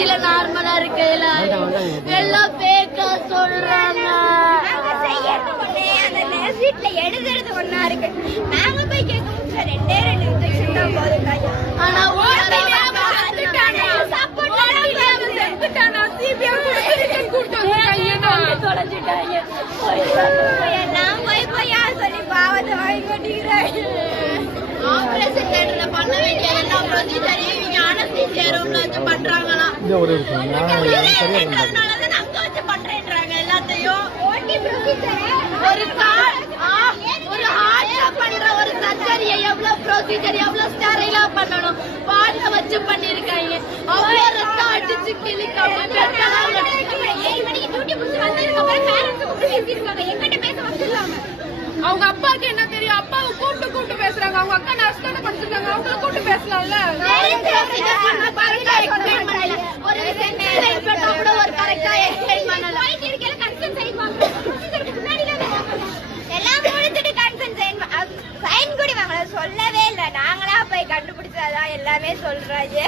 காலேஜ்ல நார்மலா இருக்கு எல்லாம் பேக்கா சொல்றாங்க. வீட்டுல எழுதுறது ஒன்னா இருக்கு. நாங்க போய் கேட்க ரெண்டே 2 இன்ஜெக்ஷன் தான் போதும். ஆனா நான் போய் யார் சொல்லி பாவத்தை வாங்கி கொண்டிருக்கிறேன். ஆபரேஷன் தியேட்டர்ல பண்ண வேண்டிய எல்லா ப்ரொசீஜரையும் இவங்க அனஸ்தீசியா ரூம்ல வச்சு பண்றாங்களாம். அங்க வச்சு பண்றேன்றாங்க எல்லாத்தையும். ஒரு ஹார்ட்ல பண்ற ஒரு சர்ஜரியை எவ்வளவு ப்ரொசீஜர் எவ்வளவு ஸ்டெரைலா பண்ணணும். பால்ல வச்சு பண்ணிருக்காங்க. அவ்வளவு ரத்தம் அடிச்சு கிளிக்காம அவங்க அப்பாவுக்கு என்ன தெரியும்? அப்பாவை கூப்பிட்டு பேசுறாங்க. அவங்க அக்கா நர்ஸ் தானே படிச்சிருக்காங்க, அவங்கள கூப்பிட்டு பேசலாம்ல. ஒரு எல்லாம் முடிச்சுட்டு கன்சென்ட் சைன் கூட வாங்கல, சொல்லவே இல்லை. நாங்களா போய் கண்டுபிடிச்சாதான் எல்லாமே சொல்றாங்க.